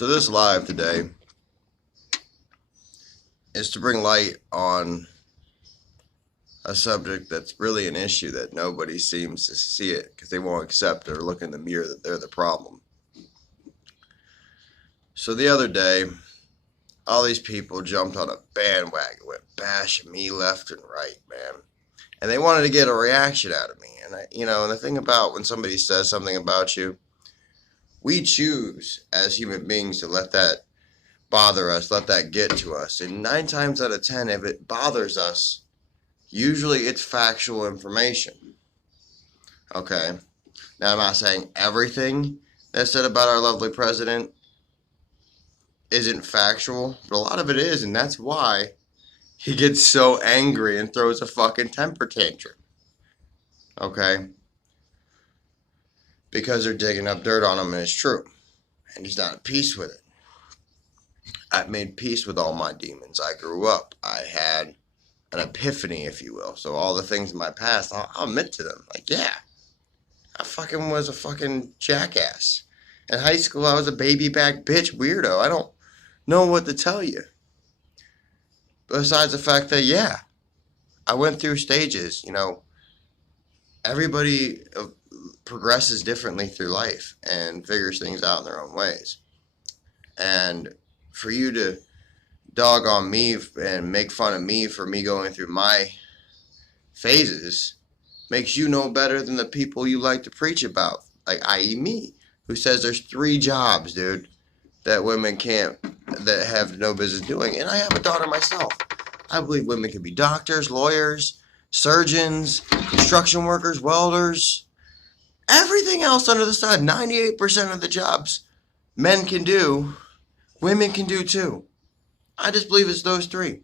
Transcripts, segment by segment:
So this live today is to bring light on a subject that's really an issue that nobody seems to see it because they won't accept or look in the mirror that they're the problem. So the other day, all these people jumped on a bandwagon, went bashing me left and right, man. And they wanted to get a reaction out of me. And and the thing about when somebody says something about you, we choose as human beings to let that bother us, let that get to us. And 9 times out of 10, if it bothers us, usually it's factual information. Okay. Now, I'm not saying everything that's said about our lovely president isn't factual, but a lot of it is, and that's why he gets so angry and throws a fucking temper tantrum. Okay? Because they're digging up dirt on him, and it's true. And he's not at peace with it. I've made peace with all my demons. I grew up. I had an epiphany, if you will. So all the things in my past, I'll admit to them. Like, yeah, I fucking was a fucking jackass. In high school, I was a baby back bitch weirdo. I don't know what to tell you. Besides the fact that, yeah, I went through stages. Everybody progresses differently through life and figures things out in their own ways. And for you to dog on me and make fun of me for me going through my phases makes you no better than the people you like to preach about, like i.e. me, who says there's 3 jobs, dude, that women can't, that have no business doing. And I have a daughter myself. I believe women can be doctors, lawyers, surgeons, construction workers, welders, everything else under the sun. 98% of the jobs men can do, women can do too. I just believe it's those 3.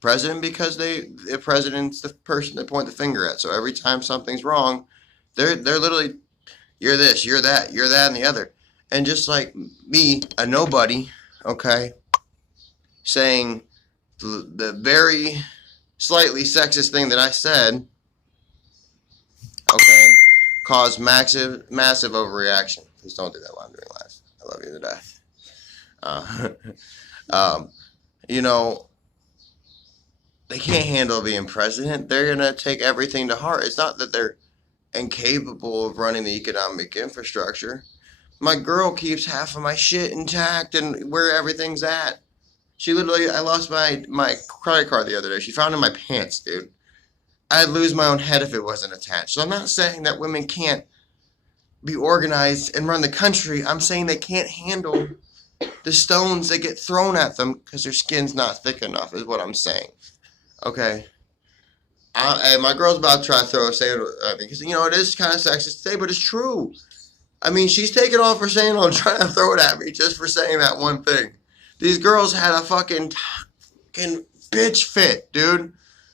President, because the president's the person they point the finger at. So every time something's wrong, they're literally, you're this, you're that, and the other. And just like me, a nobody, okay, saying the very slightly sexist thing that I said, okay, caused massive overreaction. Please don't do that while I'm doing live. I love you to death. They can't handle being president. They're going to take everything to heart. It's not that they're incapable of running the economic infrastructure. My girl keeps half of my shit intact and where everything's at. I lost my credit card the other day. She found it in my pants, dude. I'd lose my own head if it wasn't attached. So I'm not saying that women can't be organized and run the country. I'm saying they can't handle the stones that get thrown at them because their skin's not thick enough, is what I'm saying. Okay. My girl's about to try to throw a sandwich at me because, it is kind of sexist today, but it's true. I mean, she's taking off her sandal and trying to throw it at me just for saying that one thing. These girls had a fucking bitch fit, dude.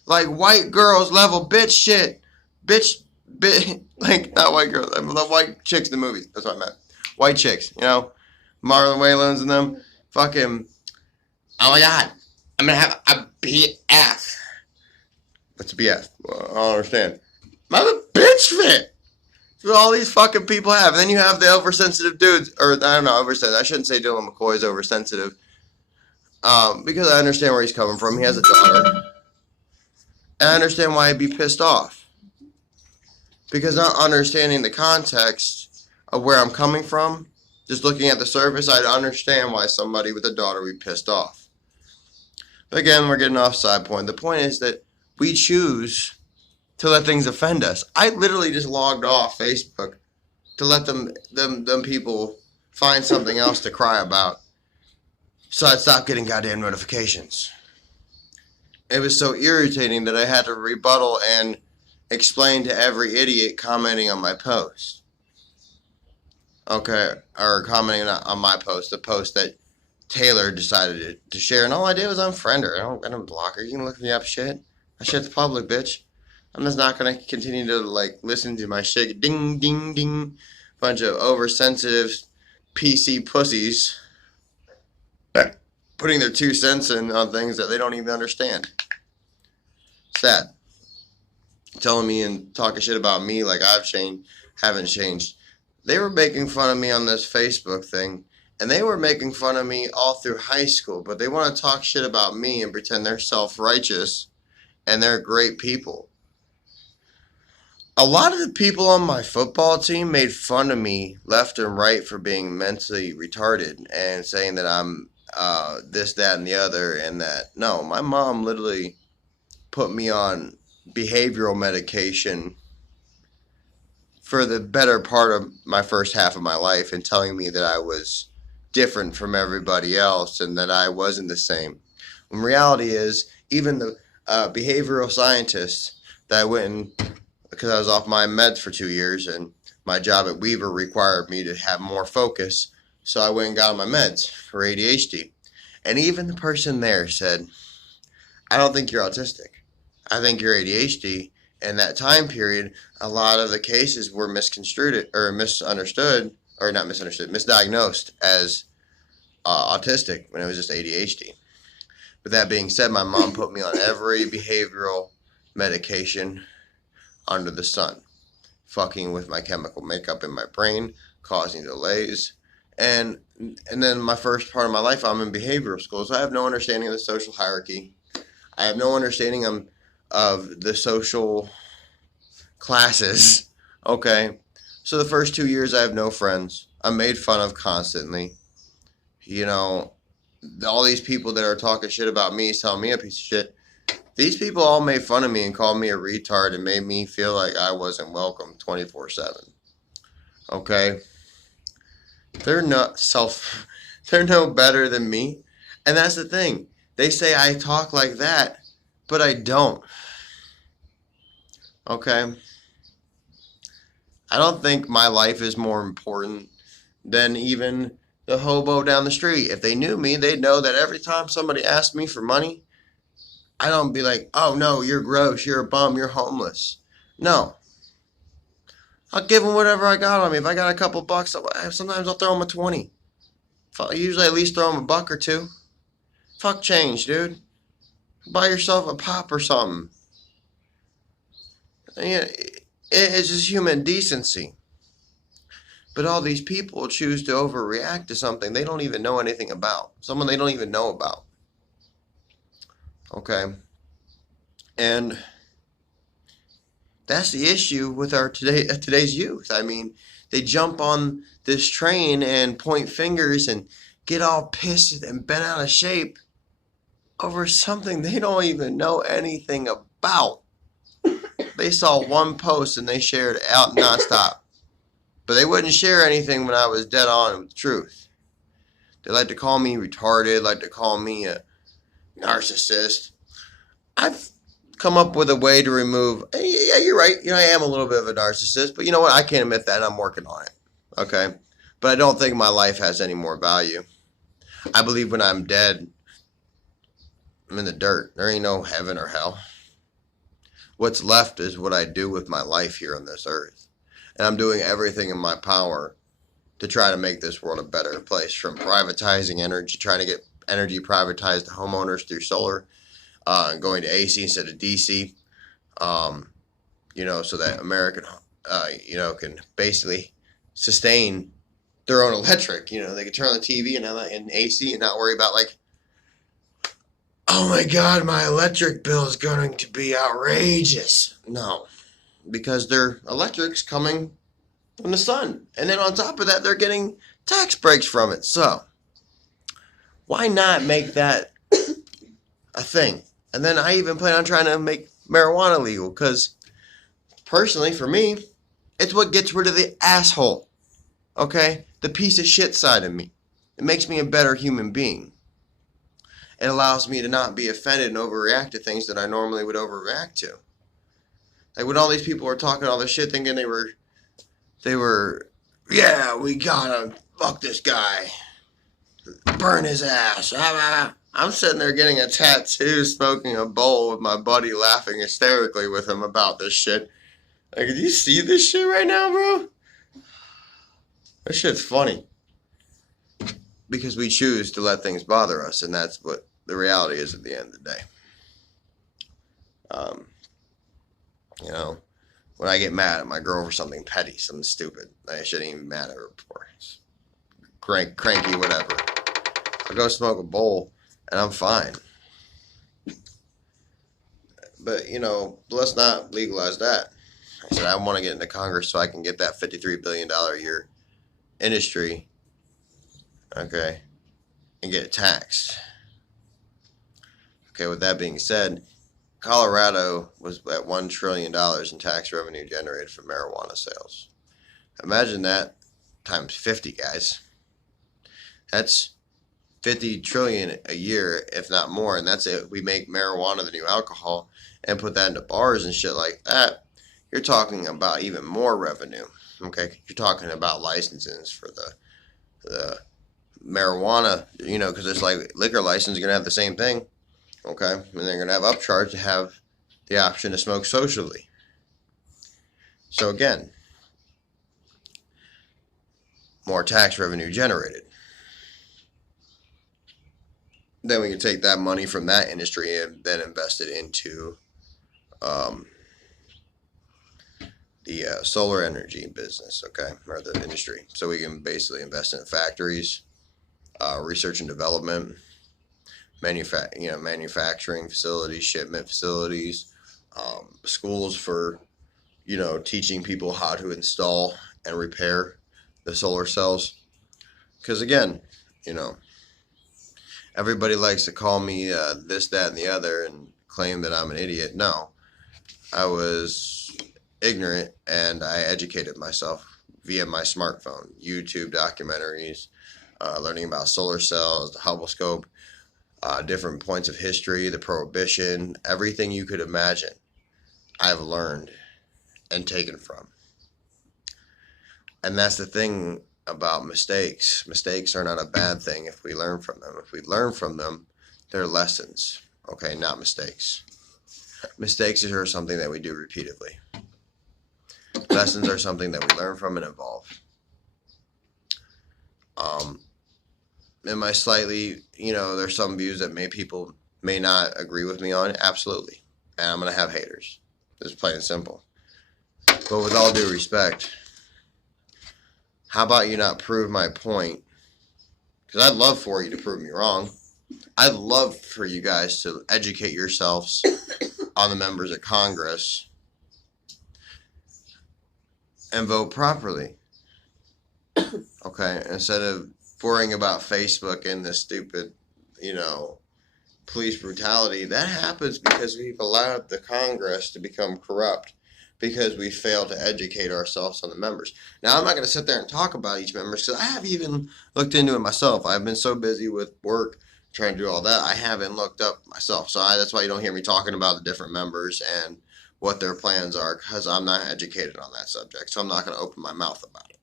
Like white girls level bitch shit. Bitch, like, not white girls. I love white chicks in the movies. That's what I meant. White chicks, Marlon Wayans and them. Fucking, oh my God, I'm going to have a BF. What's a BF? Well, I don't understand. I have a bitch fit. That's what all these fucking people have. And then you have the oversensitive dudes, or I don't know, oversensitive. I shouldn't say Dylan McCoy is oversensitive. Because I understand where he's coming from. He has a daughter. And I understand why he'd be pissed off. Because not understanding the context of where I'm coming from, just looking at the surface, I'd understand why somebody with a daughter would be pissed off. But again, we're getting off side point. The point is that we choose to let things offend us. I literally just logged off Facebook to let them people find something else to cry about. So I'd stop getting goddamn notifications. It was so irritating that I had to rebuttal and explain to every idiot commenting on my post. Okay, or commenting on my post, the post that Taylor decided to share. And all I did was unfriend her. I don't block her. You can look me up shit. My shit's public, bitch. I'm just not going to continue to, listen to my shit. Ding, ding, ding. Bunch of oversensitive PC pussies putting their 2 cents in on things that they don't even understand. Sad. Telling me and talking shit about me like I've changed, haven't changed. They were making fun of me on this Facebook thing, And they were making fun of me all through high school, but they want to talk shit about me and pretend they're self-righteous and they're great people. A lot of the people on my football team made fun of me left and right for being mentally retarded and saying that I'm this, that, and the other, and that no, my mom literally put me on behavioral medication for the better part of my first half of my life and telling me that I was different from everybody else and that I wasn't the same. When reality is, even the behavioral scientists that I went and, because I was off my meds for 2 years and my job at Weaver required me to have more focus, so I went and got on my meds for ADHD. And even the person there said, I don't think you're autistic. I think you're ADHD. In that time period, a lot of the cases were misconstrued or misunderstood, or not misunderstood, misdiagnosed as autistic when it was just ADHD. With that being said, my mom put me on every behavioral medication under the sun, fucking with my chemical makeup in my brain, causing delays. And then my first part of my life, I'm in behavioral school, so I have no understanding of the social hierarchy. I have no understanding of the social classes. Okay, so the first 2 years, I have no friends. I'm made fun of constantly. You know, all these people that are talking shit about me, telling me a piece of shit. These people all made fun of me and called me a retard and made me feel like I wasn't welcome 24/7. Okay? They're not they're no better than me. And that's the thing. They say I talk like that, but I don't. Okay? I don't think my life is more important than even the hobo down the street. If they knew me, they'd know that every time somebody asked me for money, I don't be like, oh no, you're gross, you're a bum, you're homeless. No. I'll give them whatever I got on me. If I got a couple bucks, sometimes I'll throw them a 20. Usually at least throw them a buck or two. Fuck change, dude. Buy yourself a pop or something. It's just human decency. But all these people choose to overreact to something they don't even know anything about. Someone they don't even know about. Okay? And that's the issue with our today's youth. I mean, they jump on this train and point fingers and get all pissed and bent out of shape over something they don't even know anything about. They saw one post and they shared it out nonstop. But they wouldn't share anything when I was dead on with the truth. They like to call me retarded, like to call me a narcissist. I've come up with a way to remove, yeah, you're right, I am a little bit of a narcissist, but you know what, I can't admit that and I'm working on it, okay? But I don't think my life has any more value. I believe when I'm dead, I'm in the dirt. There ain't no heaven or hell. What's left is what I do with my life here on this earth. And I'm doing everything in my power to try to make this world a better place, from privatizing energy, trying to get energy privatized to homeowners through solar, and going to AC instead of DC, so that American, can basically sustain their own electric. They can turn on the TV and AC and not worry about like, oh my God, my electric bill is going to be outrageous. No, because their electric's coming from the sun. And then on top of that, they're getting tax breaks from it. So why not make that a thing? And then I even plan on trying to make marijuana legal because personally, for me, it's what gets rid of the asshole. Okay? The piece of shit side of me. It makes me a better human being. It allows me to not be offended and overreact to things that I normally would overreact to. Like when all these people were talking all this shit thinking they were, yeah, we gotta fuck this guy. Burn his ass. I'm sitting there getting a tattoo, smoking a bowl with my buddy, laughing hysterically with him about this shit. Like, do you see this shit right now, bro? This shit's funny. Because we choose to let things bother us, and that's what the reality is at the end of the day. When I get mad at my girl for something petty, something stupid, I shouldn't even be mad at her for. It's cranky, whatever. I'll go smoke a bowl and I'm fine. But, let's not legalize that. I said, I want to get into Congress so I can get that $53 billion a year industry, okay, and get it taxed. Okay, with that being said, Colorado was at $1 trillion in tax revenue generated from marijuana sales. Imagine that times 50, guys. That's 50 trillion a year, if not more, and that's it. We make marijuana the new alcohol and put that into bars and shit like that. You're talking about even more revenue. Okay, you're talking about licenses for the marijuana, because it's like liquor license. You're gonna have the same thing. Okay, and they're gonna have upcharge to have the option to smoke socially. So again, more tax revenue generated. Then we can take that money from that industry and then invest it into the solar energy business, okay, or the industry. So we can basically invest in factories, research and development, manufacturing facilities, shipment facilities, schools for, teaching people how to install and repair the solar cells. Because again, everybody likes to call me this, that, and the other and claim that I'm an idiot. No, I was ignorant and I educated myself via my smartphone, YouTube documentaries, learning about solar cells, the Hubble scope, different points of history, the Prohibition, everything you could imagine I've learned and taken from. And that's the thing about mistakes. Mistakes are not a bad thing if we learn from them. If we learn from them, they're lessons, okay, not mistakes. Mistakes are something that we do repeatedly. Lessons are something that we learn from and evolve. Am I slightly, there's some views that people may not agree with me on? Absolutely. And I'm going to have haters. It's plain and simple. But with all due respect, how about you not prove my point? Because I'd love for you to prove me wrong. I'd love for you guys to educate yourselves on the members of Congress and vote properly. Okay? Instead of worrying about Facebook and this stupid, police brutality. That happens because we've allowed the Congress to become corrupt because we failed to educate ourselves on the members. Now, I'm not going to sit there and talk about each member because I haven't even looked into it myself. I've been so busy with work trying to do all that, I haven't looked up myself. So that's why you don't hear me talking about the different members and what their plans are, because I'm not educated on that subject. So I'm not going to open my mouth about it.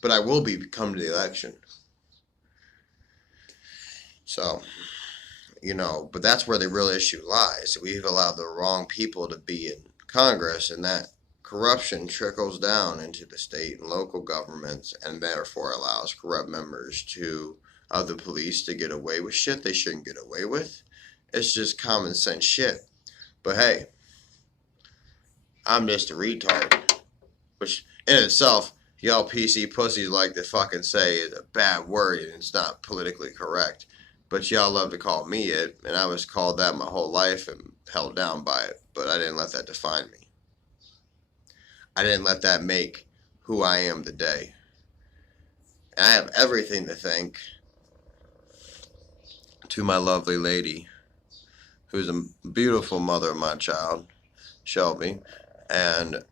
But I will be come to the election. So, but that's where the real issue lies. We've allowed the wrong people to be in Congress, and that corruption trickles down into the state and local governments, and therefore allows corrupt members of the police to get away with shit they shouldn't get away with. It's just common sense shit. But hey, I'm just a retard, which in itself, y'all PC pussies like to fucking say is a bad word and it's not politically correct. But y'all love to call me it, and I was called that my whole life and held down by it. But I didn't let that define me. I didn't let that make who I am today. And I have everything to thank to my lovely lady, who's a beautiful mother of my child, Shelby. And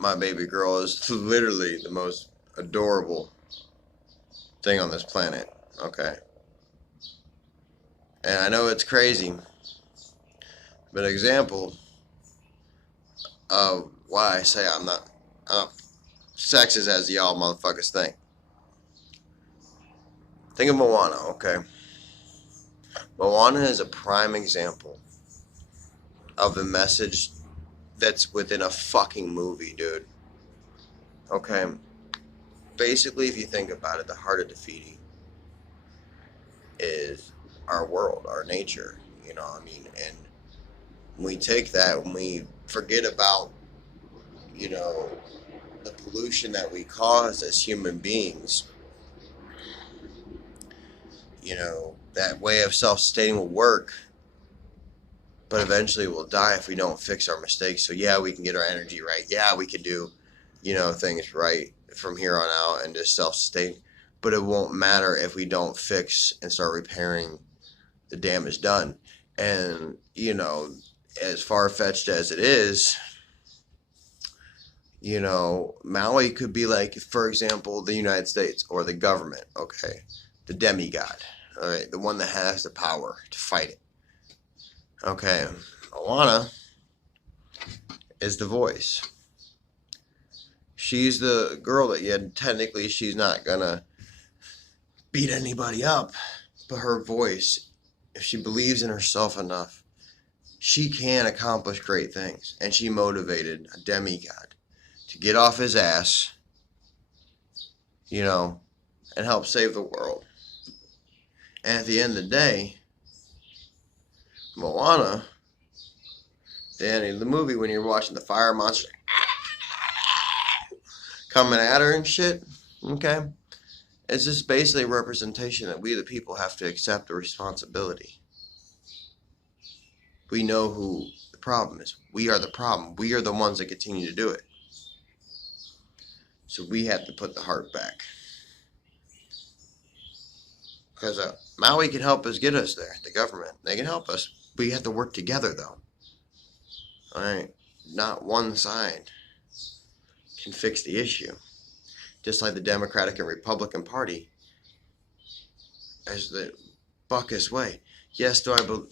my baby girl is literally the most adorable thing on this planet. Okay. And I know it's crazy, but an example of why I say I'm not sexist as y'all motherfuckers think. Think of Moana, okay? Moana is a prime example of the message that's within a fucking movie, dude. Okay? Basically, if you think about it, the heart of Te Fiti is our world, our nature, and we take that and we forget about, the pollution that we cause as human beings, that way of self-sustaining will work, but eventually we'll die if we don't fix our mistakes. So yeah, we can get our energy right. Yeah, we can do, things right from here on out and just self-sustain. But it won't matter if we don't fix and start repairing the damage done. And, as far-fetched as it is, Maui could be like, for example, the United States or the government, okay? The demigod, all right? The one that has the power to fight it. Okay, Moana is the voice. She's the girl that, technically she's not gonna beat anybody up, but her voice, if she believes in herself enough, she can accomplish great things. And she motivated a demigod to get off his ass, and help save the world. And at the end of the day, Moana, Danny, the movie when you're watching the fire monster coming at her and shit, okay? It's just basically a representation that we the people have to accept the responsibility. We know who the problem is. We are the problem. We are the ones that continue to do it. So we have to put the heart back. Because Maui can help us get us there. The government, they can help us. We have to work together, though. All right? Not one side can fix the issue. Just like the Democratic and Republican Party, as the buckus way. Yes, I'm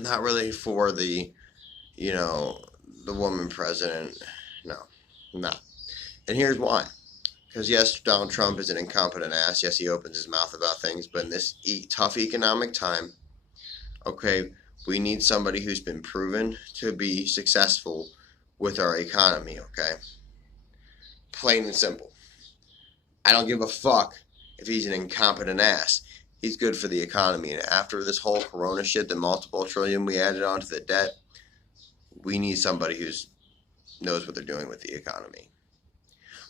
not really for the, the woman president. No, I'm not. And here's why. Because yes, Donald Trump is an incompetent ass. Yes, he opens his mouth about things. But in this tough economic time, okay, we need somebody who's been proven to be successful with our economy, okay? Plain and simple. I don't give a fuck if he's an incompetent ass. He's good for the economy. And after this whole corona shit, the multiple trillion we added onto the debt, we need somebody who knows what they're doing with the economy.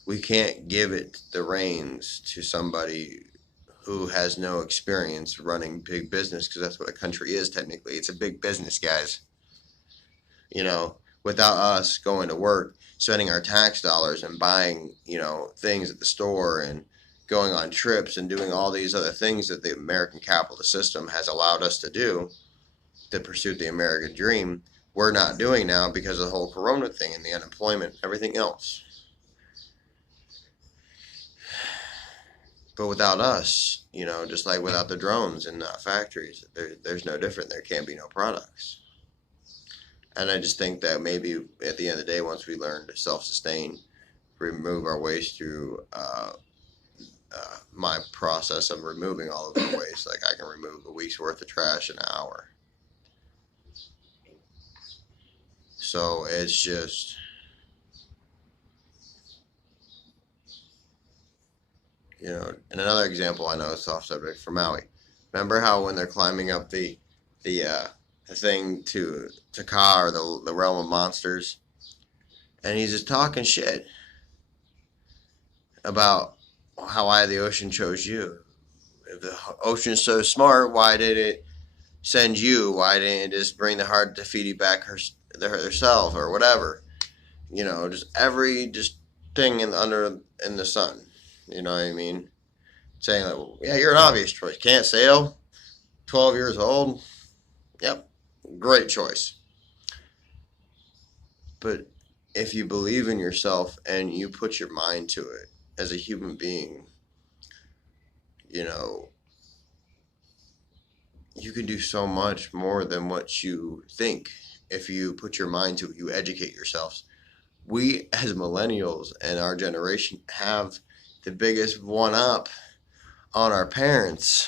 We can't give it the reins to somebody who has no experience running big business, because that's what a country is technically. It's a big business, guys. Without us going to work, spending our tax dollars and buying, things at the store and going on trips and doing all these other things that the American capitalist system has allowed us to do to pursue the American dream, we're not doing now because of the whole corona thing and the unemployment and everything else. But without us, just like without the drones and factories, there's no different. There can't be no products. And I just think that maybe at the end of the day, once we learn to self-sustain, remove our waste through my process of removing all of our waste, like I can remove a week's worth of trash in an hour. So it's just, and another example I know is off subject for Maui. Remember how when they're climbing up the thing to Ka, or the realm of monsters, and he's just talking shit about how why the ocean chose you. If the ocean's so smart, why did it send you? Why didn't it just bring the hard Tafiti back herself or whatever? Just every thing under the sun. You know what I mean? Saying like, well, yeah, you're an obvious choice. Can't sail. 12 years old. Yep. Great choice. But if you believe in yourself and you put your mind to it as a human being, you can do so much more than what you think. If you put your mind to it, you educate yourselves. We as millennials and our generation have the biggest one-up on our parents.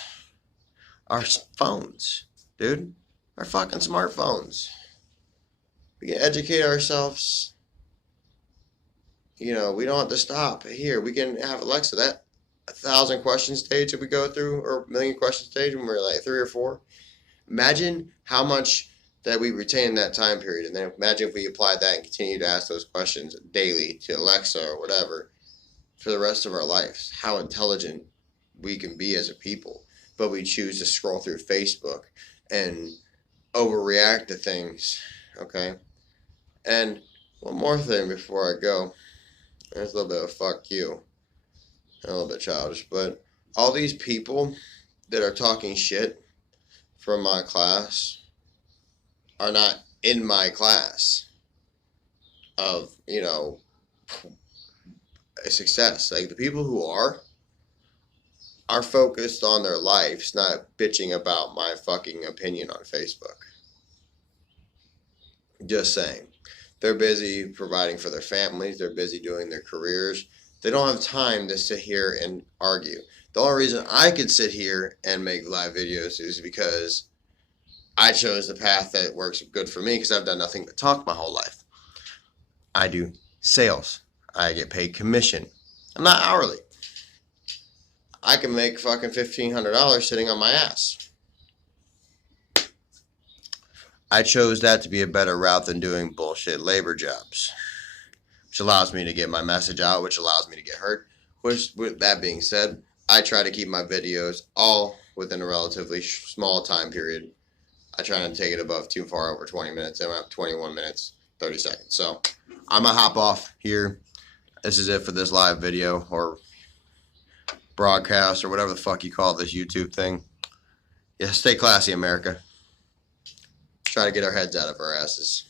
Our phones, dude. Our fucking smartphones. We can educate ourselves. We don't have to stop here. We can have Alexa, that 1,000 question stage that we go through, or 1,000,000 question stage when we're like 3 or 4. Imagine how much that we retain in that time period. And then imagine if we applied that and continue to ask those questions daily to Alexa or whatever for the rest of our lives. How intelligent we can be as a people, but we choose to scroll through Facebook and overreact to things. Okay, and one more thing before I go. There's a little bit of fuck you, a little bit childish, but all these people that are talking shit from my class are not in my class of, a success. Like, the people who are focused on their lives, not bitching about my fucking opinion on Facebook. Just saying. They're busy providing for their families. They're busy doing their careers. They don't have time to sit here and argue. The only reason I could sit here and make live videos is because I chose the path that works good for me, because I've done nothing but talk my whole life. I do sales. I get paid commission. I'm not hourly. I can make fucking $1,500 sitting on my ass. I chose that to be a better route than doing bullshit labor jobs, which allows me to get my message out, which allows me to get heard. Which, with that being said, I try to keep my videos all within a relatively small time period. I try not to take it above too far over 20 minutes. I'm at 21 minutes, 30 seconds. So I'm going to hop off here. This is it for this live video or broadcast or whatever the fuck you call this YouTube thing. Yeah, stay classy, America. Try to get our heads out of our asses.